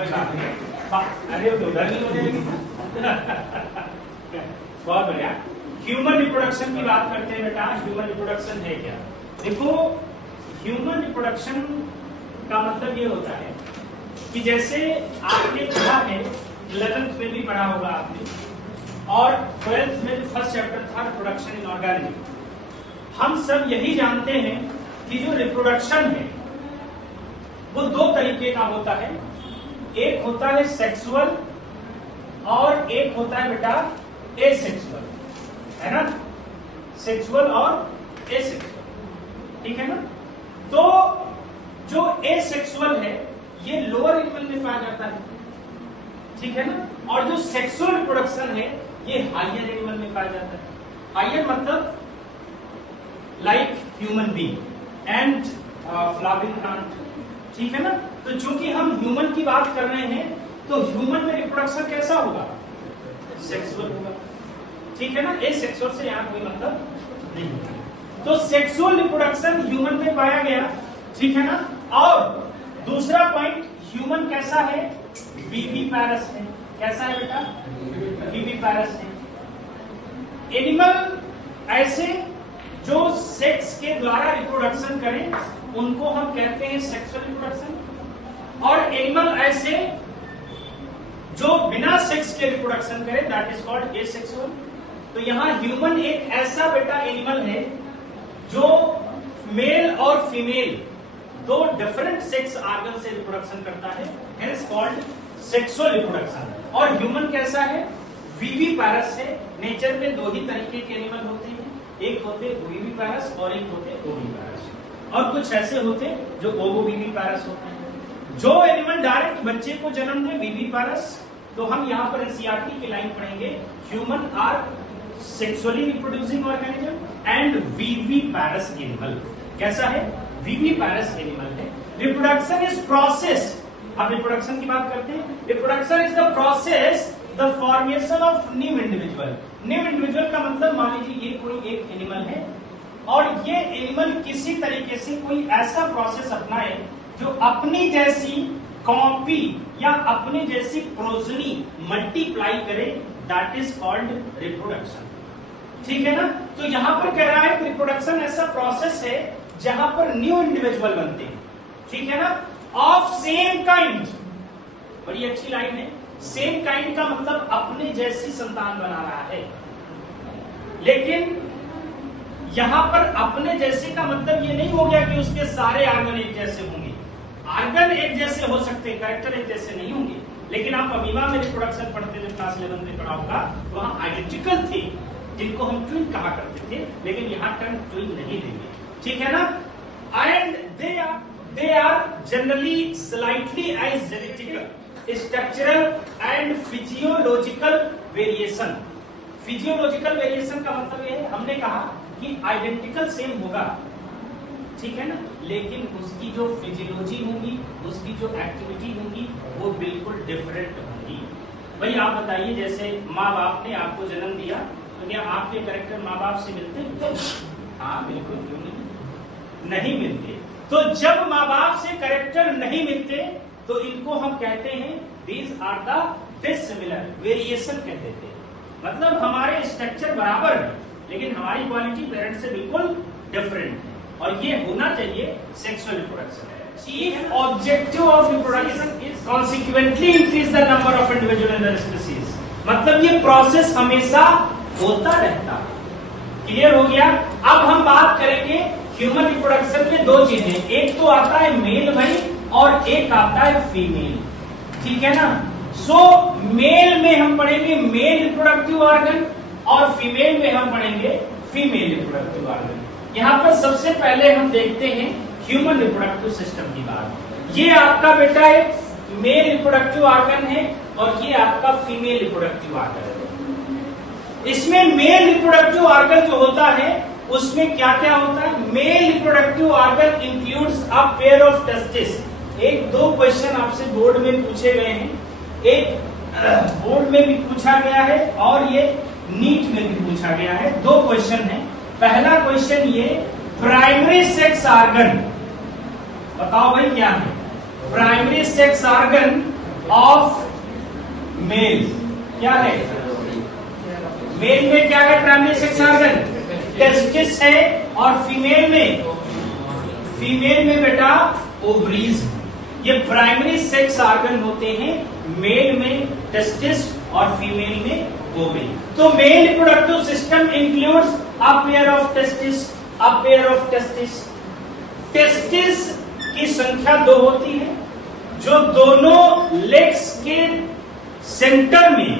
अरे उधर नहीं हो जाएगी। बहुत बढ़िया। ह्यूमन रिप्रोडक्शन की बात करते हैं बेटा। ह्यूमन रिप्रोडक्शन है क्या? देखो, ह्यूमन रिप्रोडक्शन का मतलब ये होता है कि जैसे आपने पढ़ा है, 11th में भी पढ़ा होगा आपने, और 12th में फर्स्ट चैप्टर था रिप्रोडक्शन इन ऑर्गेनिज्म। हम सब यही जानते हैं कि जो रिप्रोडक्शन है वो दो तरीके का होता है। एक होता है सेक्सुअल और एक होता है बेटा एसेक्सुअल, है ना? सेक्सुअल और एसेक्सुअल, ठीक है ना? तो जो एसेक्सुअल है ये लोअर एनिमल में पाया जाता है, ठीक है ना? और जो सेक्सुअल रिप्रोडक्शन है ये हायर एनिमल में पाया जाता है। हायर मतलब like human being and flowering plant, ठीक है ना? तो चूंकि हम ह्यूमन की बात कर रहे हैं तो ह्यूमन में रिप्रोडक्शन कैसा होगा? सेक्सुअल होगा, ठीक है ना? एसेक्सुअल से यहां कोई मतलब नहीं होगा। तो सेक्सुअल रिप्रोडक्शन ह्यूमन में पाया गया, ठीक है ना? और दूसरा पॉइंट, ह्यूमन कैसा है? विविपैरस है। कैसा है बेटा? विविपैरस है। एनिमल ऐसे जो सेक्स के द्वारा रिप्रोडक्शन करें उनको हम कहते हैं सेक्सुअल रिप्रोडक्शन, और एनिमल ऐसे जो बिना सेक्स के रिप्रोडक्शन करे दैट इज कॉल्ड एसेक्सुअल। तो यहां ह्यूमन एक ऐसा बेटा एनिमल है जो मेल और फीमेल दो डिफरेंट सेक्स ऑर्गन से रिप्रोडक्शन करता है, हेंस कॉल्ड सेक्सुअल रिप्रोडक्शन। और ह्यूमन कैसा है? विविपैरस है। नेचर में दो ही तरीके के एनिमल होते हैं, एक होते विविपैरस और एक होते ओविपैरस, और कुछ ऐसे होते जो ओवोविविपैरस होते हैं। जो एनिमल डायरेक्ट बच्चे को जन्म दे विविपैरस, तो हम यहाँ पर एनसीईआरटी की लाइन पढ़ेंगे, human are sexually reproducing organism and viviparous animal. कैसा है? विविपैरस एनिमल है। Reproduction is process. अब रिप्रोडक्शन की बात करते हैं। Reproduction is the process the formation of new individual. New individual का मतलब मान लीजिए ये कोई एक एनिमल है और ये एनिमल किसी तरीके से कोई ऐसा प्रोसेस अपनाए जो अपनी जैसी कॉपी या अपनी जैसी प्रोजनी मल्टीप्लाई करे, दैट इज कॉल्ड रिप्रोडक्शन, ठीक है ना? तो यहां पर कह रहा है कि रिप्रोडक्शन ऐसा प्रोसेस है जहां पर न्यू इंडिविजुअल बनते हैं, ठीक है ना? Of same kind. बड़ी अच्छी लाइन है। सेम काइंड का मतलब अपने जैसी संतान बना रहा है, लेकिन यहां पर अपने जैसे का मतलब ये नहीं हो गया कि उसके सारे आर्गन एक जैसे होंगे। आर्गन एक जैसे हो सकते हैं, कैरेक्टर एक जैसे नहीं होंगे। लेकिन आप अमीबा में रिप्रोडक्शन पढ़ते जो क्लास 11 में पढ़ा होगा, वहां आइडेंटिकल थे जिनको हम ट्विन कहा करते थे, लेकिन यहां टर्म ट्विन नहीं देंगे, ठीक है ना? And they are generally slightly identical structural and physiological variation। Physiological variation का मतलब ये है, हमने कहा कि आइडेंटिकल सेम होगा, ठीक है ना? लेकिन उसकी जो फिजियोलॉजी होगी, उसकी जो एक्टिविटी होगी, वो बिल्कुल डिफरेंट होगी। भाई आप बताइए, जैसे माँ बाप ने आपको जन्म दिया, तो क्या आपके कैरेक्टर माँ बाप से मिलते हैं? हाँ बिल्कुल, क्यों नहीं मिलते। तो जब माँ बाप से कैरेक्टर नहीं मिलते तो इनको हम कहते हैं these are the dissimilar variation कहते थे। मतलब हमारे स्ट्रक्चर बराबर है लेकिन हमारी क्वालिटी पेरेंट्स से बिल्कुल डिफरेंट है, और ये होना चाहिए sexual reproduction. Chief objective of reproduction is consequently increase the number of individual in the species. मतलब ये प्रोसेस हमेशा होता रहता है। क्लियर हो गया? अब हम बात करेंगे ह्यूमन रिप्रोडक्शन में दो चीजें, एक तो आता है मेल भाई और एक आता है फीमेल, ठीक है ना? सो मेल में हम पढ़ेंगे मेल रिप्रोडक्टिव ऑर्गन और फीमेल में हम पढ़ेंगे फीमेल रिप्रोडक्टिव ऑर्गन। यहाँ पर सबसे पहले हम देखते हैं ह्यूमन रिप्रोडक्टिव सिस्टम की बात। ये आपका बेटा एक मेल रिप्रोडक्टिव ऑर्गन है और ये आपका फीमेल रिप्रोडक्टिव ऑर्गन है। इसमें मेल रिप्रोडक्टिव ऑर्गन जो होता है उसमें क्या क्या होता है? Male reproductive organ includes a pair of testis. एक दो क्वेश्चन आपसे बोर्ड में पूछे गए हैं, एक बोर्ड में भी पूछा गया है और ये नीट में भी पूछा गया है। दो क्वेश्चन है। पहला क्वेश्चन ये, प्राइमरी सेक्स ऑर्गन बताओ भाई क्या है? Primary sex organ of male क्या है? मेल में क्या है? प्राइमरी सेक्स ऑर्गन टेस्टिस है, और फीमेल में बेटा ओवरीज। ये प्राइमरी सेक्स ऑर्गन होते हैं, मेल में टेस्टिस और फीमेल में ओवरी। तो male reproductive system includes a pair of testis, a pair of testis. Testis की संख्या 2 होती है, जो दोनों लेग्स के सेंटर में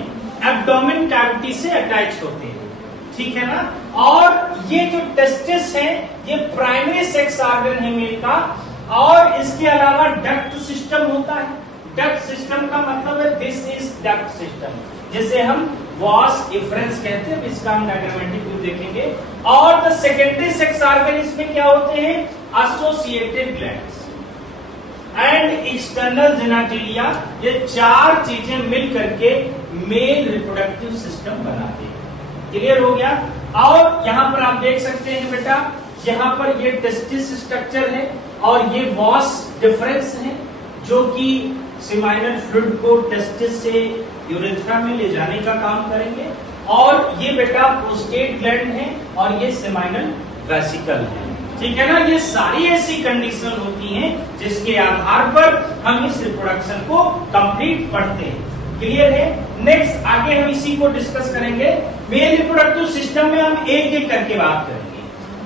एब्डोमेन कैविटी से अटैच होते हैं, ठीक है ना। और ये जो टेस्टिस है ये प्राइमरी सेक्स ऑर्गन है मेल का, और इसके अलावा डक्ट सिस्टम होता है। डक्ट सिस्टम का मतलब है दिस इज डक्ट सिस्टम, जिसे हम वॉस इफरेंस कहते हैं। इसका हम डायग्रामेटिक व्यू देखेंगे। और द सेकेंडरी सेक्स ऑर्गन इसमें क्या होते हैं? Associated glands and external genitalia. ये 4 चीजें मिल करके मेल रिप्रोडक्टिव सिस्टम बनाते हैं। क्लियर हो गया? और यहां पर आप देख सकते हैं बेटा, यहां पर ये टेस्टिस स्ट्रक्चर है और ये वॉस डिफरेंस है, जो कि सेमाइनल फ्लूइड को टेस्टिस से यूरेथ्रा में ले जाने का काम करेंगे। और ये बेटा प्रोस्टेट ग्लैंड है और ये सेमाइनल वेसिकल है, ठीक है ना। ये सारी ऐसी कंडीशन होती हैं जिसके आधार पर हम इस रिप्रोडक्शन को कंप्लीट पढ़ते हैं। क्लियर है? नेक्स्ट आगे हम इसी को डिस्कस करेंगे। मेल रिप्रोडक्टिव सिस्टम में हम एक एक करके बात करेंगे।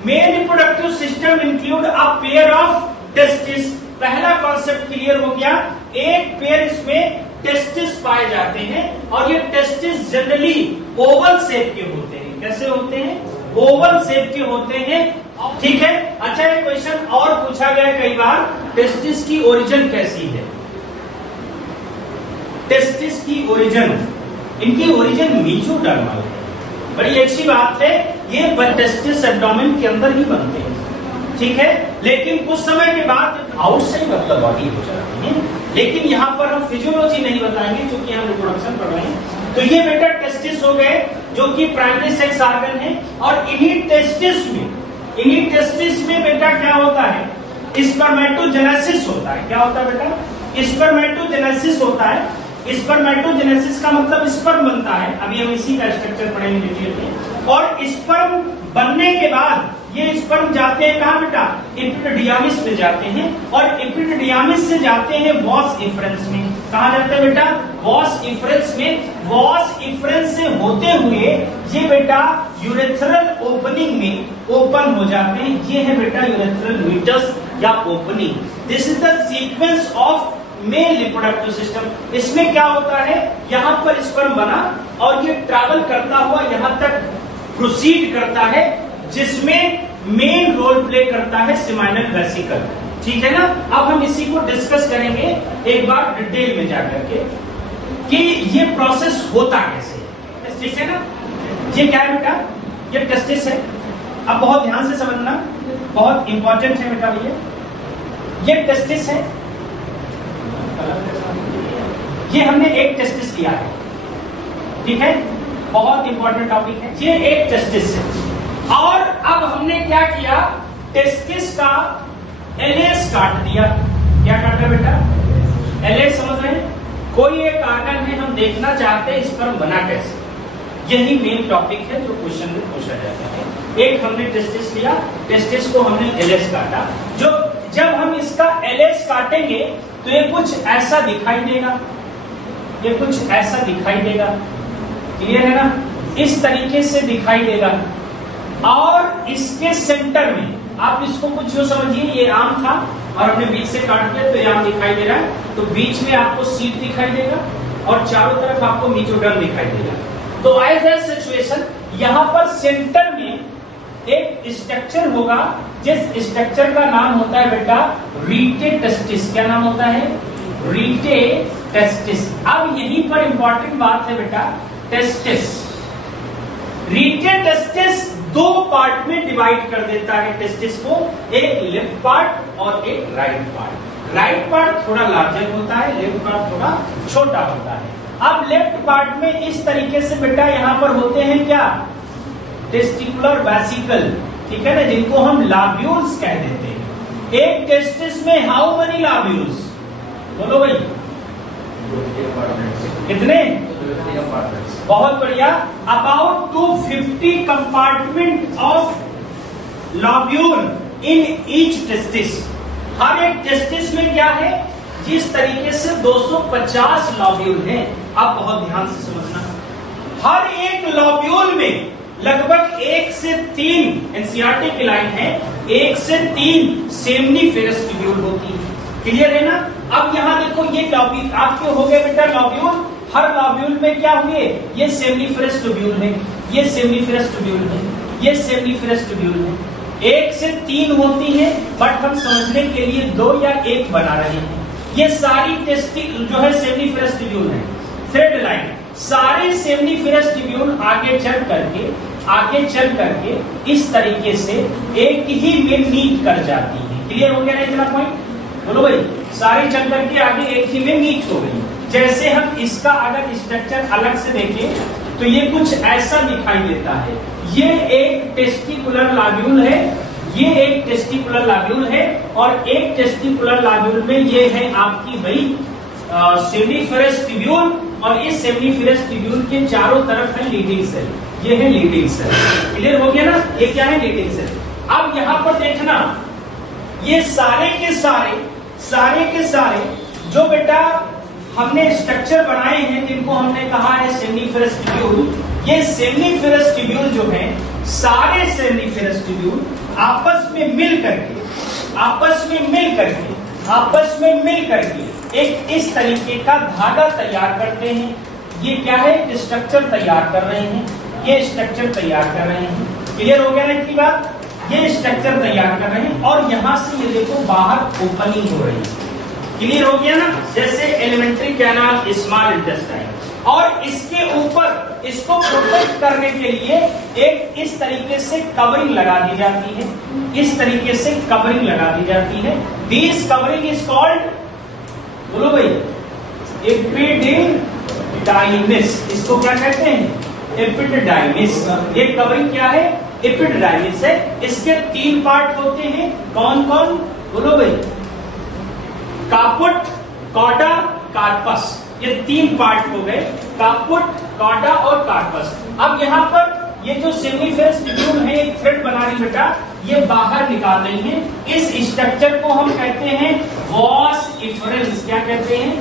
Male reproductive system include a pair of testis. पहला कॉन्सेप्ट क्लियर हो गया। एक पेयर इसमें टेस्टिस पाए जाते हैं, और ये टेस्टिस जनरली ओवल शेप के होते हैं। कैसे होते हैं? ओवल शेप के होते हैं, ठीक है। अच्छा, एक क्वेश्चन और पूछा गया कई बार, टेस्टिस की ओरिजिन कैसी है? टेस्टिस की ओरिजिन, इनकी ओरिजिन मीजोडर्मल है। बड़ी अच्छी बात है, ये टेस्टिस एब्डोमेन के अंदर ही बनते हैं, ठीक है। लेकिन कुछ समय के बाद आउटसाइड ऑफ द बॉडी हो जाती है। लेकिन यहाँ पर हम फिजियोलॉजी नहीं बताएंगे क्योंकि हम रिप्रोडक्शन पढ़ रहे हैं। तो ये बेटा टेस्टिस हो गए, जो कि प्राइमरी सेक्स ऑर्गन है। और इन्हीं टेस्टिस में बेटा क्या होता है? स्पर्मेटोजेनेसिस होता है। क्या होता है बेटा? स्पर्मेटोजेनेसिस होता है। स्पर्मेटोजेनेसिस का मतलब स्पर्म बनता है। अभी हम इसी का स्ट्रक्चर पढ़ेंगे डिटेल में। और स्पर्म बनने के बाद ये स्पर्म जाते हैं कहाँ बेटा? एपिडिडाइमिस में जाते हैं, और एपिडिडाइमिस से जाते हैं वॉस इफरेंस में। कहा जाता है बेटा? वॉस इफरेंस में। वॉस इफरेंस से होते हुए ये बेटा यूरेथ्रल ओपनिंग में ओपन हो जाते हैं। ये है बेटा यूरेथ्रल मीटस या opening. This is the sequence of male reproductive system. इसमें क्या होता है? यहाँ पर स्पर्म बना और ये ट्रैवल करता हुआ यहाँ तक प्रोसीड करता है, जिसमें मेन रोल प्ले करता है सेमाइनल वेसिकल, ठीक है ना। अब हम इसी को डिस्कस करेंगे एक बार डिटेल में जाकर के कि ये प्रोसेस होता कैसे है, ठीक है ना। ये क्या है बेटा? ये टेस्टिस है। अब बहुत ध्यान से समझना, बहुत इंपॉर्टेंट है बेटा ये टेस्टिस है। ये हमने एक टेस्टिस लिया है, ठीक है। बहुत इंपॉर्टेंट टॉपिक है। ये एक टेस्टिस है, और अब हमने क्या किया? टेस्टिस का एलेस काट दिया। क्या काटा बेटा? एलेस, समझ रहे हैं? कोई एक ऑर्गन है, हम देखना चाहते हैं स्पर्म बना कैसे। यही मेन टॉपिक है जो क्वेश्चन में पूछा जाता है। एक हमने टेस्टिस लिया, टेस्टिस को हमने एलेस काटा। जो जब हम इसका एलेस काटेंगे तो ये कुछ ऐसा दिखाई देगा, ये कुछ ऐसा दिखाई देगा। क्लियर है ना? इस तरीके से दिखाई देगा। और इसके सेंटर में आप इसको कुछ जो समझिए, ये आम था और हमने बीच से काट दिया तो ये आम दिखाई दे रहा है। तो बीच में आपको सीट दिखाई देगा और चारों तरफ आपको मीजोडर्म दिखाई देगा। तो एज ए सिचुएशन यहाँ पर सेंटर में एक स्ट्रक्चर होगा, जिस स्ट्रक्चर का नाम होता है बेटा रीटे टेस्टिस। क्या नाम होता है? रीटे टेस्टिस। अब यहीं पर इंपॉर्टेंट बात है बेटा, टेस्टिस, रीटे टेस्टिस 2 पार्ट में डिवाइड कर देता है टेस्टिस को, एक लेफ्ट पार्ट और एक राइट पार्ट। राइट पार्ट थोड़ा लार्जर होता है, लेफ्ट पार्ट थोड़ा छोटा होता है। अब लेफ्ट पार्ट में इस तरीके से बेटा यहाँ पर होते हैं क्या? टेस्टिकुलर वेसिकल, ठीक है ना, जिनको हम लाब्यूल्स कह देते हैं। एक टेस्टिस में हाउ मेनी लाब्यूल्स? बोलो भाई। कितने? बहुत बढ़िया। About 250 compartment of lobule in each testis. हर एक टेस्टिस में क्या है, जिस तरीके से 250 लॉब्यूल हैं। आप बहुत ध्यान से समझना, हर एक लॉब्यूल में लगभग 1 से 3 एनसीईआरटी की लाइन है, 1 से 3 सेमनीफेरस ट्यूब्यूल होती है। क्लियर है ना? अब यहाँ देखो, ये लॉब्यूल आपके हो गए बेटा लॉब्यूल। हर लॉब्यूल में क्या हुए, ये सेमनीफेरस ट्यूब्यूल है, ये सेमनीफेरस ट्यूब्यूल है, ये सेमनीफेरस ट्यूब्यूल है। 1 से 3 होती है, बट हम समझने के लिए 2 या 1 बना रहे हैं। ये सारी टेस्टिक जो है सेमनीफेरस ट्यूब्यूल है। थ्रेड लाइन, सारे सेमनीफेरस ट्यूब्यूल आगे चल करके इस तरीके से एक ही में मीट कर जाती है। क्लियर हो गया ना इतना पॉइंट? बोलो भाई, सारी चल करके आगे एक ही में मीट हो गई। जैसे हम इसका अगर स्ट्रक्चर अलग से देखें तो ये कुछ ऐसा दिखाई देता है। ये एक टेस्टिकुलर लॉब्यूल है, ये एक टेस्टिकुलर लॉब्यूल है, और एक टेस्टिकुलर लॉब्यूल में ये है आपकी भाई सेमनीफेरस ट्यूब्यूल, और इस सेमनीफेरस ट्यूब्यूल के चारों तरफ है लीडिंग सेल। ये है लीडिंग सेल। क्लियर हो गया ना? ये क्या है? Leydig cell. अब यहाँ पर देखना, ये सारे के सारे जो बेटा हमने स्ट्रक्चर बनाए हैं, जिनको हमने कहा है सेमनीफेरस ट्यूब्यूल, ये सेमनीफेरस ट्यूब्यूल जो है, सारे सेमनीफेरस ट्यूब्यूल आपस में मिल करके एक इस तरीके का धागा तैयार करते हैं। ये क्या है? स्ट्रक्चर तैयार कर रहे हैं, ये स्ट्रक्चर तैयार कर रहे हैं। क्लियर हो गया ना इतनी बात? ये स्ट्रक्चर तैयार कर रहे हैं, और यहां से ये देखो बाहर ओपनिंग हो रही है। क्लियर हो गया ना? जैसे एलिमेंट्री कैनाल, स्मॉल इंटेस्टाइन, और इसके ऊपर इसको प्रोटेक्ट करने के लिए एक इस तरीके से कवरिंग लगा दी जाती है। इस तरीके से कवरिंग लगा दी जाती है। दिस कवरिंग इज कॉल्ड, बोलो भाई, एपिडिडाइमिस। इसको क्या कहते हैं? एपिडिडाइमिस। ये कवरिंग क्या है? एपिडिडाइमिस है। इसके 3 पार्ट होते हैं। कौन कौन? बोलो भाई, कापुट, कॉडा, कार्पस। ये 3 पार्ट हो गए, कापुट, कॉडा और कार्पस। अब यहाँ पर ये जो सेमनीफेरस ट्यूब्यूल है, एक थ्रेड बना रही बेटा, ये बाहर निकाल रही है। इस स्ट्रक्चर को हम कहते हैं वॉस इफरेंस। क्या कहते हैं?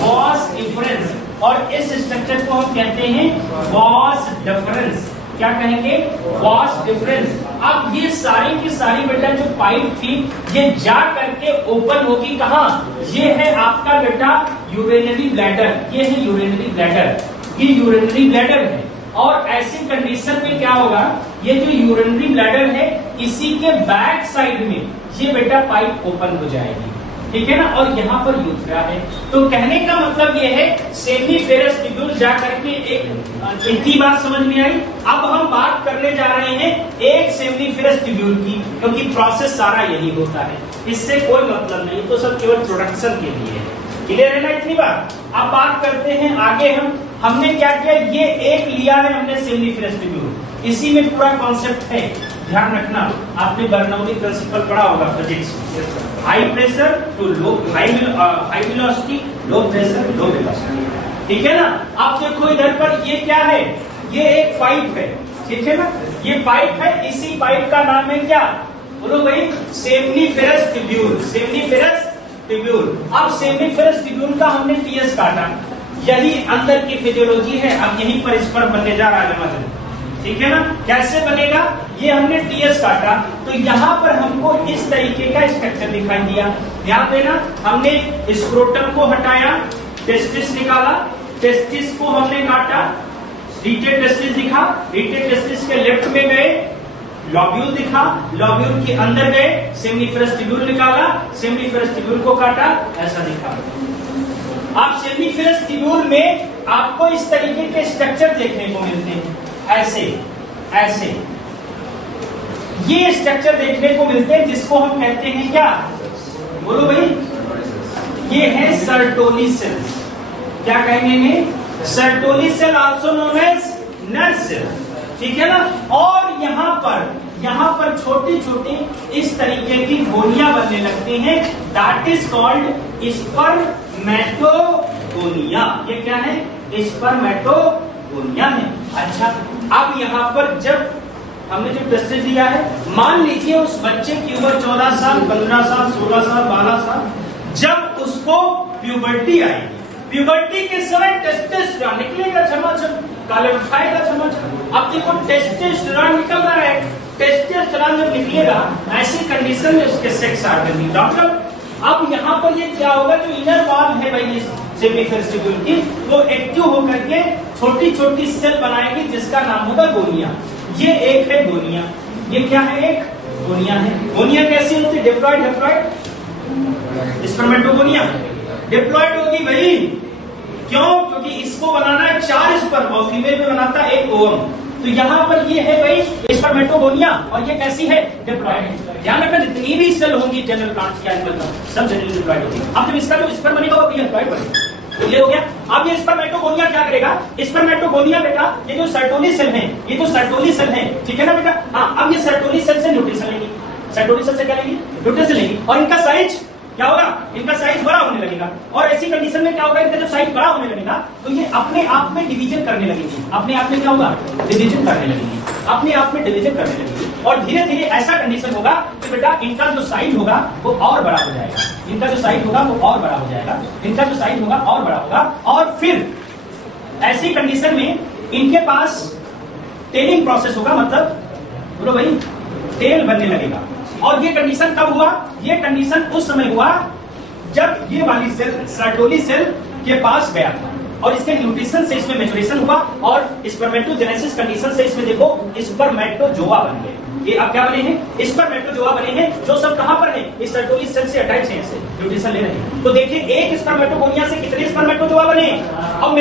वॉस इफरेंस। और इस स्ट्रक्चर को हम कहते हैं वॉस डिफरेंस। क्या कहेंगे? Was difference. अब ये सारी की सारी बेटा जो पाइप थी, ये जा करके ओपन होगी कहाँ? ये है आपका बेटा यूरिनरी ब्लैडर। ये है यूरिनरी ब्लैडर, ये यूरिनरी ब्लैडर है। और ऐसी कंडीशन में क्या होगा, ये जो यूरिनरी ब्लैडर है, इसी के बैक साइड में ये बेटा पाइप ओपन हो जाएगी। ठीक है ना? और यहाँ पर यूथ्रा है। तो कहने का मतलब ये है सेमनीफेरस ट्यूब्यूल जाकर के एक इतनी बात समझ में आई। अब हम बात करने जा रहे हैं एक सेमनीफेरस ट्यूब्यूल की, क्योंकि प्रोसेस सारा यही होता है, इससे कोई मतलब नहीं, तो सब केवल प्रोडक्शन के लिए है। क्लियर है ना इतनी बात? अब बात करते हैं आगे। हमने क्या किया, ये एक लिया है हमने सेमनीफेरस ट्यूब्यूल, इसी में पूरा कॉन्सेप्ट है। ध्यान रखना, आपने बर्नौली प्रिंसिपल पढ़ा होगा physics. High pressure to low, high velocity, low pressure, low velocity. ठीक है ना? अब देखो इधर पर ये क्या है, ये एक पाइप है। ठीक है ना? ये पाइप है, इसी पाइप का नाम है क्या? बोलो भाई, सेमनीफेरस ट्यूब्यूल। Seminiferous tubule. अब सेमनीफेरस ट्यूब्यूल का हमने टीएस काटा, यही अंदर की फिजियोलॉजी है। अब यहीं पर इस पर बनने जा रहा है। ठीक है ना? कैसे बनेगा, ये हमने टीएस काटा, तो यहाँ पर हमको इस तरीके का स्ट्रक्चर दिखाई दिया। ध्यान देना, हमने स्क्रोटम को हटाया, टेस्टिस निकाला, टेस्टिस को हमने काटा, रीटेड टेस्टिस दिखा, रीटेड टेस्टिस के लेफ्ट में गए, लॉब्यूल दिखा, लॉब्यूल के अंदर गए, सेमनीफेरस ट्यूब्यूल निकाला, सेमनीफेरस ट्यूब्यूल को काटा, ऐसा दिखा। अब सेमनीफेरस ट्यूब्यूल में आपको इस तरीके के स्ट्रक्चर देखने को मिलते हैं, ऐसे ऐसे ये स्ट्रक्चर देखने को मिलते हैं, जिसको हम कहते हैं क्या? बोलो भाई, ये है सर्टोली सेल। क्या कहेंगे इन्हें? Sertoli cell, also known as nerve cell. ठीक है ना? और यहाँ पर छोटी छोटी इस तरीके की गोलियां बनने लगती हैं, that is called spermatogonia. Spermatogonia. ये क्या है? स्पर्मेटोगोनिया है। अच्छा, अब यहाँ पर जब हमने जो टेस्टेज दिया है, मान लीजिए उस बच्चे की उम्र 14 साल, 15 साल, 16 साल, 12 साल, जब उसको प्यूबर्टी आएगी, प्यूबर्टी के समय टेस्टोस्टेरोन निकलेगा छमाछम, काले खाएगा छमाछम। अब देखो टेस्टोस्टेरोन निकल रहा है, टेस्टोस्टेरोन जब निकलेगा ऐसी कंडीशन में उसके सेक्स ऑर्गन डेवलप। अब यहाँ पर ये क्या होगा, जो इनर वॉल है भाई सेमीफेस्टिबुल की, वो एक्टिव होकर के छोटी छोटी सेल बनाएगी जिसका नाम होगा गोनिया। ये एक है गोनिया, ये क्या है? एक गोनिया है। गोनिया कैसी होती है? डिप्लॉयड हेप्लॉयड स्पर्मेटोगोनिया डिप्लॉयड होगी भाई। क्यों? क्योंकि इसको बनाना है 4 स्पर्म और फीमेल में बनाता है 1 ओवम। तो यहाँ पर ये है भाई स्पर्मेटोगोनिया, और ये कैसी है? डिप्लॉयड। ध्यान रखना, जितनी भी सेल होंगी जनरल प्लांट्स के एनिमल में, सब जनरली डिप्लॉयड होगी। अब जब इसका जो स्पर्म बनेगा वो डिप्लॉयड बनेगा। ये हो गया। अब ये स्पर्मेटोगोनिया क्या करेगा? स्पर्मेटोगोनिया बेटा, ये जो सर्टोली सेल है, ये जो सर्टोली सेल है, ठीक है ना बेटा? हाँ, अब ये सर्टोली सेल से न्यूट्रिशन लेंगी। सर्टोली सेल से क्या लेंगी? न्यूट्रिशन लेंगी। और इनका साइज क्या होगा? इनका साइज बड़ा होने लगेगा। और ऐसी कंडीशन में क्या होगा? इनका जब साइज बड़ा होने लगेगा तो ये अपने आप में डिवीजन करने लगेंगी। अपने आप में क्या होगा? डिवीजन करने लगेंगी, अपने आप में डिवीजन करने लगेंगी। और धीरे धीरे ऐसा कंडीशन होगा कि बेटा इनका जो साइज होगा वो और बड़ा हो जाएगा, इनका जो साइज होगा वो और बड़ा हो जाएगा, इनका जो साइज होगा और बड़ा होगा। और फिर ऐसी कंडीशन में इनके पास टेलिंग प्रोसेस होगा, मतलब बोलो भाई टेल बनने लगेगा। और ये कंडीशन कब हुआ? ये कंडीशन उस समय हुआ जब ये वाली सेल सर्टोली सेल के पास गया था और इसके न्यूट्रिशन से इसमें मैच्योरेशन हुआ और स्पर्मेटोजेनेसिस कंडीशन से इसमें देखो स्पर्मेटोजोआ बन गए। ये अब क्या बने हैं? स्पर्मेटोजोआ बने हैं, जो सब कहां पर है? इस सर्टोली सेल से अटैच है, इससे न्यूट्रिशन ले रहे हैं। तो देखिए एक स्पर्मेटोगोनिया से कितने स्पर्मेटोजोआ बने? और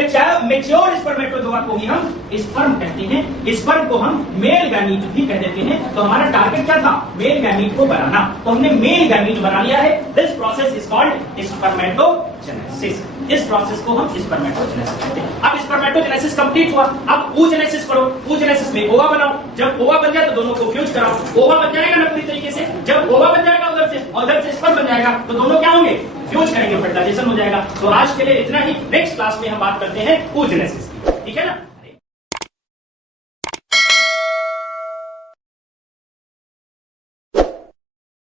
मैच्योर स्पर्मेटोजोआ को ही हम स्पर्म कहते हैं। स्पर्म को हम मेल गैमीट भी कह देते हैं। तो हमारा टारगेट क्या था? मेल गैमीट को बनाना। तो हमने मेल गैमीट बना लिया है। This process is called spermatogenesis. इस प्रोसेस को हम स्पर्मेटोजेनेसिस कहते हैं। अब स्पर्मेटोजेनेसिस कंप्लीट हुआ, अब oogenesis करो। oogenesis में ओवा बनाओ। जब ओवा बन जाए तो दोनों को फ्यूज कराओ। ओवा बन जाएगा ना पूरी तरीके से। जब ओवा बन जाएगा उधर से स्पर्म बन जाएगा तो दोनों क्या होंगे? फ्यूज करेंगे, फर्टिलाइजेशन हो जाएगा। तो आज के लिए इतना ही। नेक्स्ट क्लास में हम बात करते हैं oogenesis की, ठीक है ना?